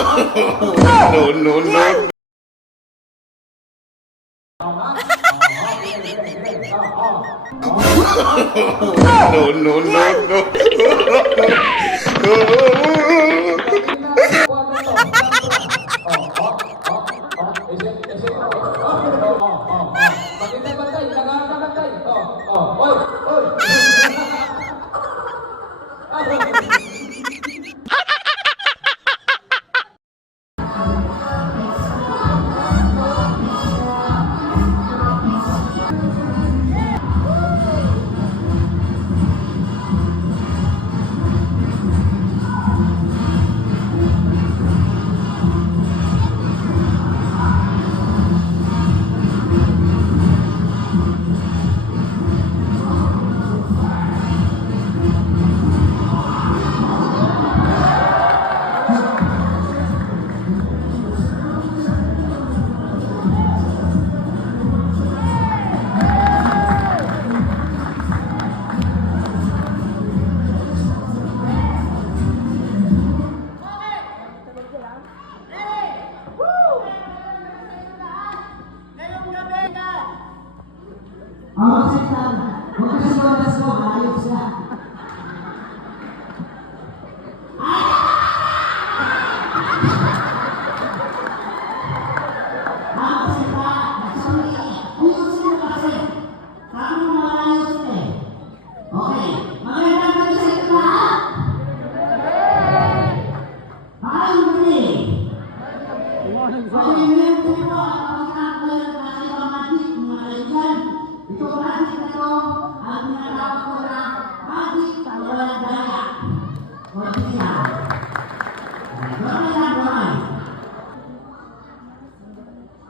No, no, no. No, no, no, Huwag kasi matas mo, ayos siya.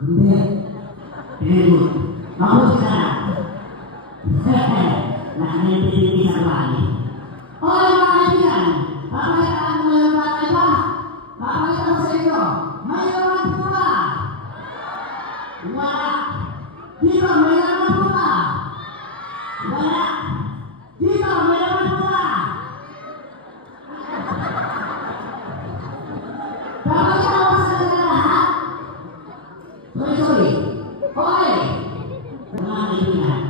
Hindi. Pero, mabuti ka na. Nakanipilipin sa bali. Hoy, mga kaibigan! Papayagaan mo yung mga iba! Papayagaan ko sa inyo! Mayroon po ba? Wala! Dito, mayroon po ba? Wala! Dito, mayroon po ba? Papayagaan ko sa inyo lahat! Sorry. Hoy! Mga kaibigan!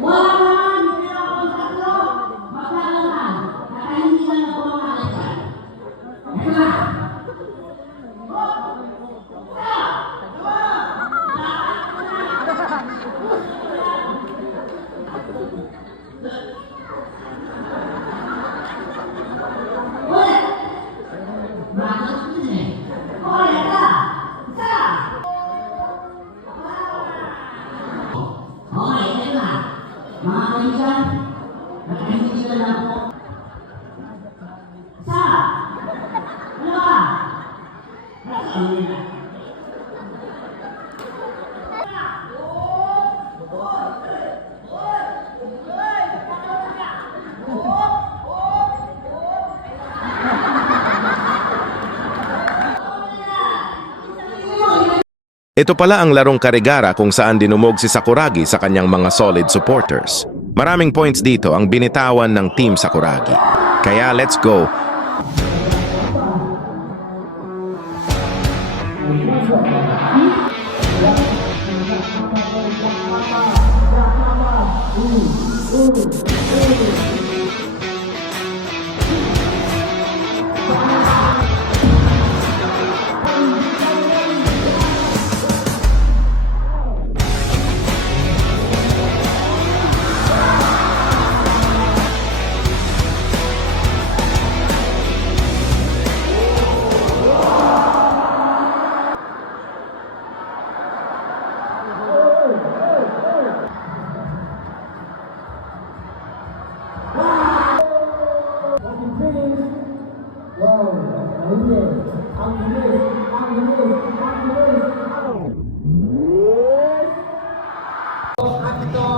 Wala naman! Hindi ako tatlo! Magkakalan! Nakahindihan na po ang nakaikan. Ito na! Ulit! Bakit ito eh? Hoy! Ito! Isa! Okay, ito na. Mga kaibigan, nakahindihan na po. Isa! Ano ba? Nakahindihan na. Ito pala ang larong Karigara kung saan dinumog si Sakuragi sa kanyang mga solid supporters. Maraming points dito ang binitawan ng Team Sakuragi. Kaya let's go!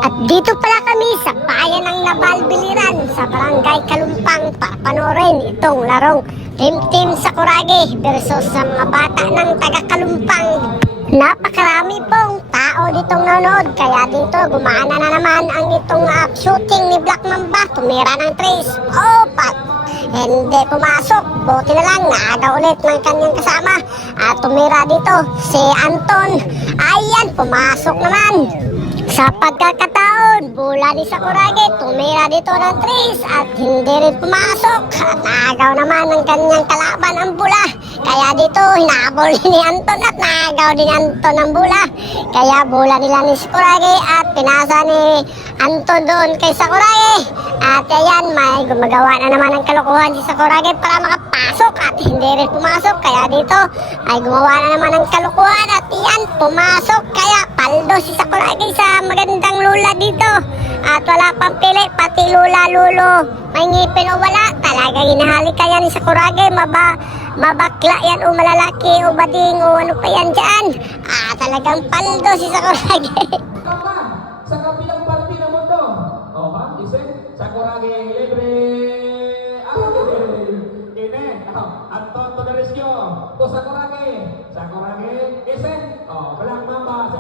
At dito pala kami sa bayan ng Nabalbiliran sa Barangay Kalumpang para panoorin itong larong Team Sakuragi versus sa mga bata ng taga Kalumpang. Napakarami pong tao ditong nanonood. Kaya dito, gumana na naman ang itong shooting ni Black Mamba. Tumira ng trace. Oh, hindi pumasok. Buti na lang, naaga ulit ng kanyang kasama. At tumira dito si Anton. Ayan, pumasok naman. Sa pagkakataon, bola ni Sakuragi, tumira dito ng trace at hindi rin pumasok. At naagaw naman ng kanyang kalaban ang bola. Kaya dito, hinabol ni Anton at naagaw din ni Anton ang bola. Kaya bola nila ni Sakuragi at pinasa ni Anton doon kay Sakuragi. At ayan, may gumagawa na naman ng kalokohan si Sakuragi para makapasok at hindi rin pumasok. Kaya dito ay gumawa na naman ng kalokohan at yan, pumasok. Kaya paldo si Sakuragi sa magandang lula dito. At wala pang pili, pati lula-lulo. May ngipin o wala, talaga hinahalik kaya ni Sakuragi. Mabakla yan o malalaki o bading o ano pa yan dyan. Talagang paldo si Sakuragi. Kapan sa kabilang parte ng mundo. O ba? Isip, Sakuragi libre. Kine, Anton to the rescue. To Sakuragi. Sakuragi, isip. Black Mamba